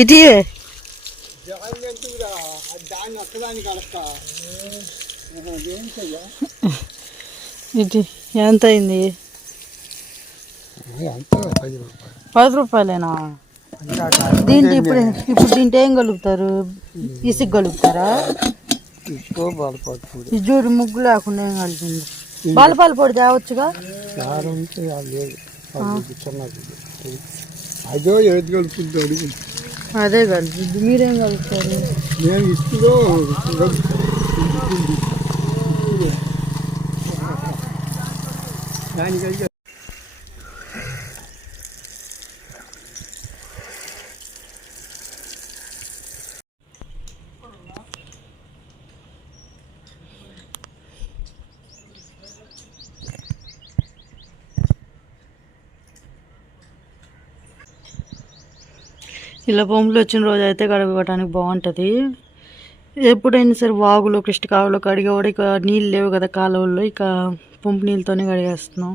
ఇది ఇది ఎంత అయింది? 10 రూపాయలేనా? దీంట్లో ఇప్పుడు దీంట్లో ఏం కలుపుతారు? ఇసుక కలుపుతారా? ఇది చూడు ముగ్గు లేకుండా ఏం కలిపింది. బాలపాల పొడి తేవచ్చుగా. అదే కలిపి మీరేం కలుపుతారు? ఇలా పంపులు వచ్చిన రోజు అయితే కడుక్కోవడానికి బాగుంటుంది. ఎప్పుడైనా సరే వాగులో కృష్ణ కాలువలో కడిగేవాడు ఇక నీళ్ళు లేవు కదా కాలువల్లో, ఇక పంపు నీళ్ళతోనే కడిగేస్తున్నాం.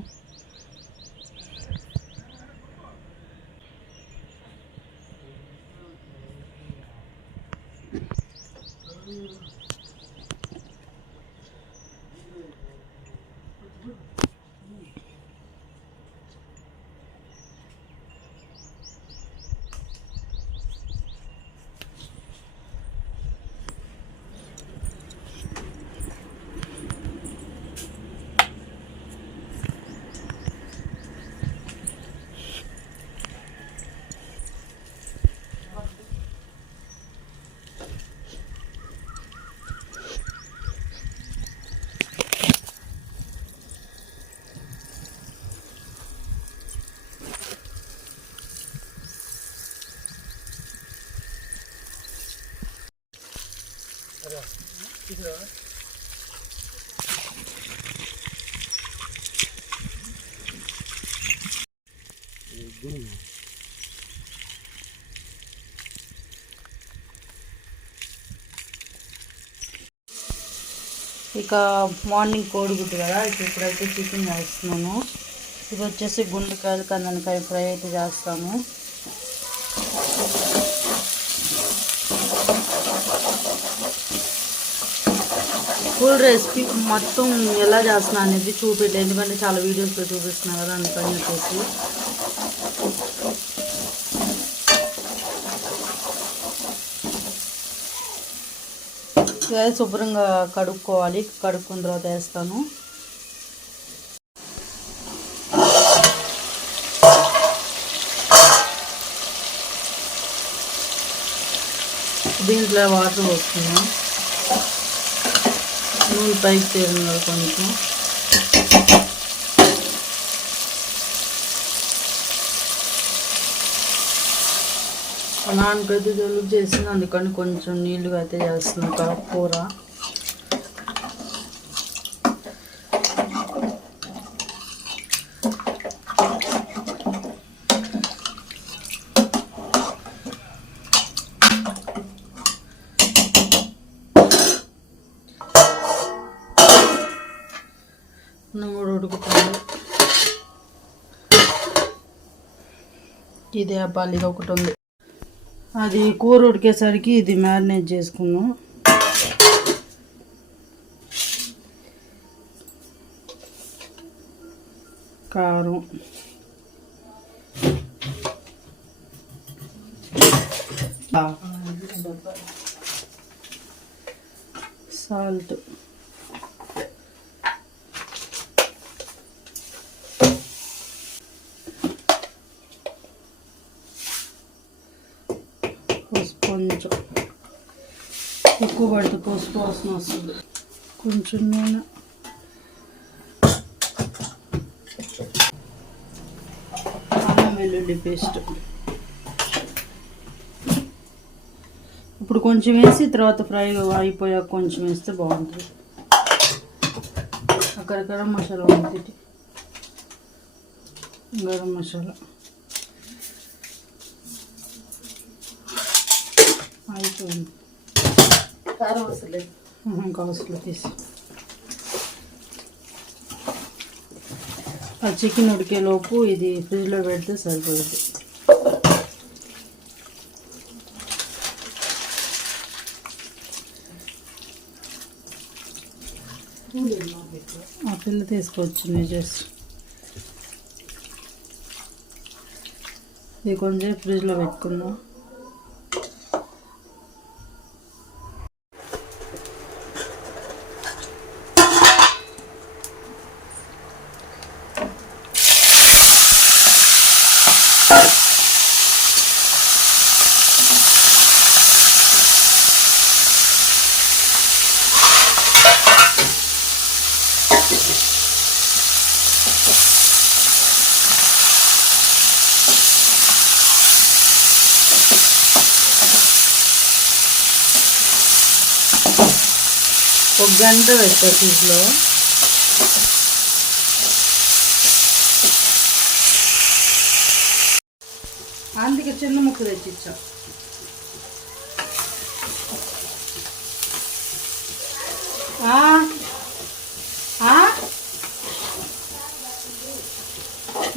ఇక మార్నింగ్ కోడిగుడ్డు కదా, ఇప్పుడైతే చికెన్ చేస్తున్నాను. ఇది వచ్చేసి గుండెకాయలు కందనకాయ ఫ్రై అయితే చేస్తాను. ఫుల్ రెసిపీ మొత్తం ఎలా చేస్తున్నా అనేది చూపెట్టు, ఎందుకంటే చాలా వీడియోస్లో చూపిస్తున్నా కదా, అందుకని చెప్పేసి. శుభ్రంగా కడుక్కోవాలి, కడుక్కున్న తర్వాత వేస్తాను. దీంట్లో వాటర్ పోస్తున్నాం, నూనె పైకి తేలిన కొంచెం. నాన్నకైతే జలుబు చేసింది, అందుకని కొంచెం నీళ్ళుగా అయితే చేస్తున్నాం కూర. కూడా ఉడుకుతుంది. ఇది అబ్బాలి ఇది ఒకటి ఉంది, అది కూర ఉడికేసరికి ఇది మ్యారినేట్ చేసుకున్నాం. కారం, సాల్ట్, కొంచెం ఎక్కువ పడితే పసుపు వాసన వస్తుంది, కొంచెం నూనె, అల్లం వెల్లుల్లి పేస్ట్. ఇప్పుడు కొంచెం వేసి తర్వాత ఫ్రై అయిపోయాక కొంచెం వేస్తే బాగుంటుంది. అక్కడ గరం మసాలా ఉంది, గరం మసాలా అయిపోయింది. కారం అవసరం ఇంకా అవసరం తీసి ఆ చికెన్ ఉడికేలోపు ఇది ఫ్రిడ్జ్లో పెడితే సరిపోతుంది. ఆ పిల్ల తీసుకొచ్చింది జస్ట్ ఇది కొంచెం ఫ్రిడ్జ్లో పెట్టుకుందాం. ఒక గంట పెట్టా ఫ్రిడ్జ్లో. అందుకే చిన్న ముక్క తెచ్చిచ్చా.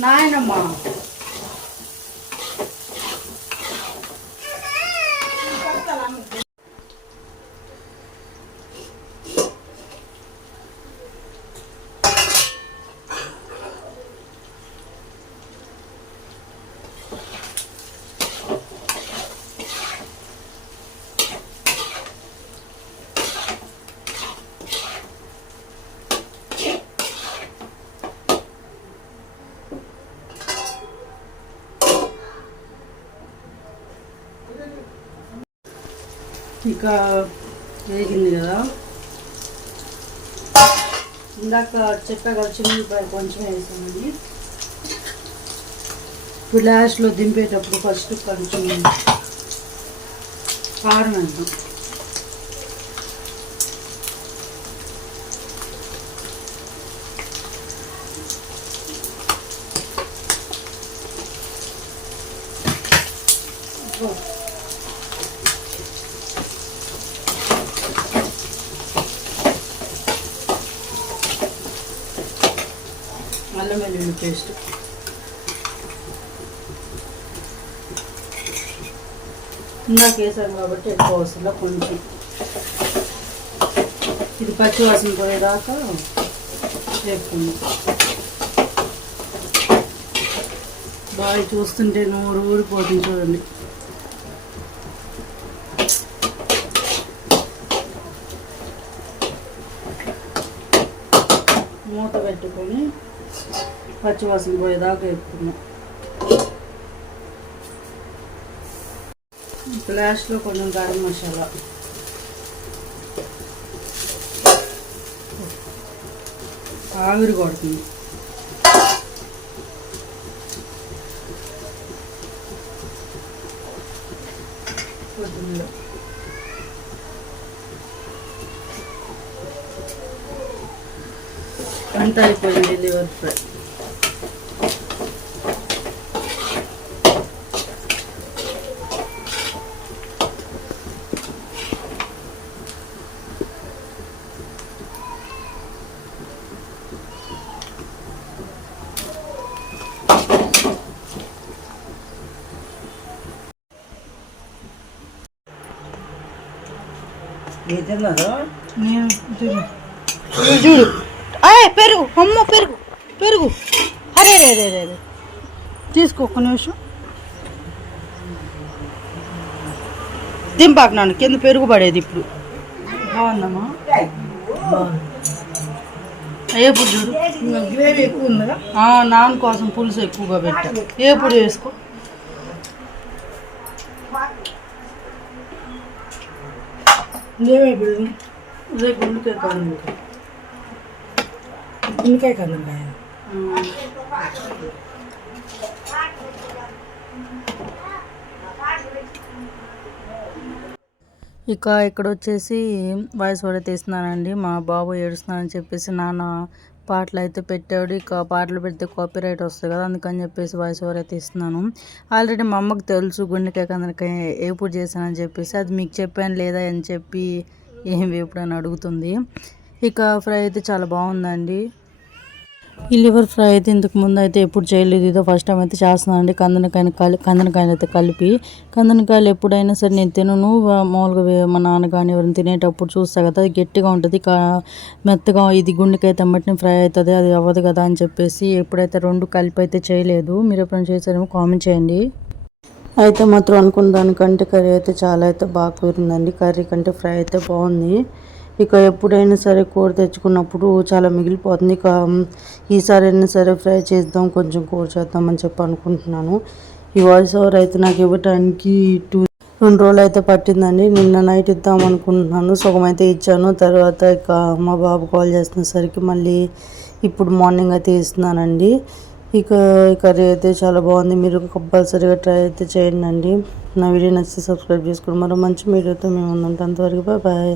నాయనమ్మా ఇక వేగింది కదా. ఇందాక చెప్పా కదా చిన్నపాయ కొంచెం వేసామని. ఇప్పుడు లాస్ట్లో దింపేటప్పుడు ఫస్ట్ కొంచెం కారం వేద్దాం. అల్లం వెల్లుల్లి పేస్ట్, ఇందాక వేసాం కాబట్టి ఎక్కువ అవసరం కొంచెం. ఇది పచ్చివాసన పోయేదాకా వేపుకుందాం. బాగా చూస్తుంటే నోరు ఊరిపోతుంది చూడండి. మూత పెట్టుకొని పచ్చివాసన పోయేదాకా వేపుకున్నాం. లాస్ట్లో కొంచెం గరం మసాలా, ఆవిరి కొడుతుంది. కొత్తిమీర, అంతా అయిపోయింది లివర్ ఫ్రై. చూడు పెరుగు, అమ్మ పెరుగు పెరుగు. అరే రే రే రే తీసుకో ఒక్క నిమిషం. దింపాకు నాన్న, కింద పెరుగు పడేది. ఇప్పుడు బాగుందమ్మా. ఏపుడు చూడు, గ్రేవీ ఎక్కువ ఉందా? నాన్న కోసం పులుసు ఎక్కువగా పెట్టా. ఏపుడు వేసుకో. ఇదే గుండెకాయ కాదు, గుండెకాయ కాదండి. ఇక ఇక్కడ వచ్చేసి వాయిస్ ఓవర్ తీస్తున్నానండి. మా బాబు ఏడుస్తున్నానని చెప్పేసి నాన్న పాటలు అయితే పెట్టాడు. ఇక పాటలు పెడితే కాపీ రైట్ వస్తుంది కదా, అందుకని చెప్పేసి వాయిస్ ఓవర్ అయితే ఇస్తున్నాను. ఆల్రెడీ మా అమ్మకి తెలుసు గుండెకాయ కందనకాయ ఎప్పుడు చేశానని చెప్పేసి. అది మీకు చెప్పాను లేదా అని చెప్పి ఏం ఎప్పుడని అడుగుతుంది. ఇక ఫ్రై అయితే చాలా బాగుందండి. ఈ లివర్ ఫ్రై అయితే ఇంతకు ముందు అయితే ఎప్పుడు చేయలేదు, ఇదో ఫస్ట్ టైం అయితే చేస్తున్నాను అండి. కందనకాయలు అయితే కలిపి. కందనకాయలు ఎప్పుడైనా సరే నేను తినను, మామూలుగా మా నాన్న కానీ ఎవరైనా తినేటప్పుడు చూస్తా కదా, అది గట్టిగా ఉంటుంది, మెత్తగా ఇది గుండెకాయ తమ్మటిని ఫ్రై అవుతుంది, అది అవ్వదు కదా అని చెప్పేసి ఎప్పుడైతే రెండు కలిపి అయితే చేయలేదు. మీరు ఎప్పుడైనా చేసారేమో కామెంట్ చేయండి. అయితే మాత్రం అనుకున్న దానికంటే కర్రీ అయితే చాలా అయితే బాగా కుదిరిందండి. కర్రీ కంటే ఫ్రై అయితే బాగుంది. ఇక ఎప్పుడైనా సరే కూర తెచ్చుకున్నప్పుడు చాలా మిగిలిపోతుంది. ఇక ఈసారి అయినా సరే ఫ్రై చేద్దాం, కొంచెం కూర చేద్దాం అని చెప్పి అనుకుంటున్నాను. ఈ వాయిస్ ఓవర్ అయితే నాకు ఇవ్వటానికి 2 రోజులు అయితే పట్టిందండి. నిన్న నైట్ ఇద్దాం అనుకుంటున్నాను, సగం అయితే ఇచ్చాను. తర్వాత ఇక మా బాబు కాల్ చేస్తున్నసరికి మళ్ళీ ఇప్పుడు మార్నింగ్ అయితే ఇస్తున్నానండి. ఇక కర్రీ అయితే చాలా బాగుంది. మీరు కంపల్సరీగా ట్రై అయితే చేయండి అండి. నా వీడియో నచ్చితే సబ్స్క్రైబ్ చేసుకోండి. మరో మంచి వీడియోతో మేము ఉన్నాం. అంతవరకు బాయ్.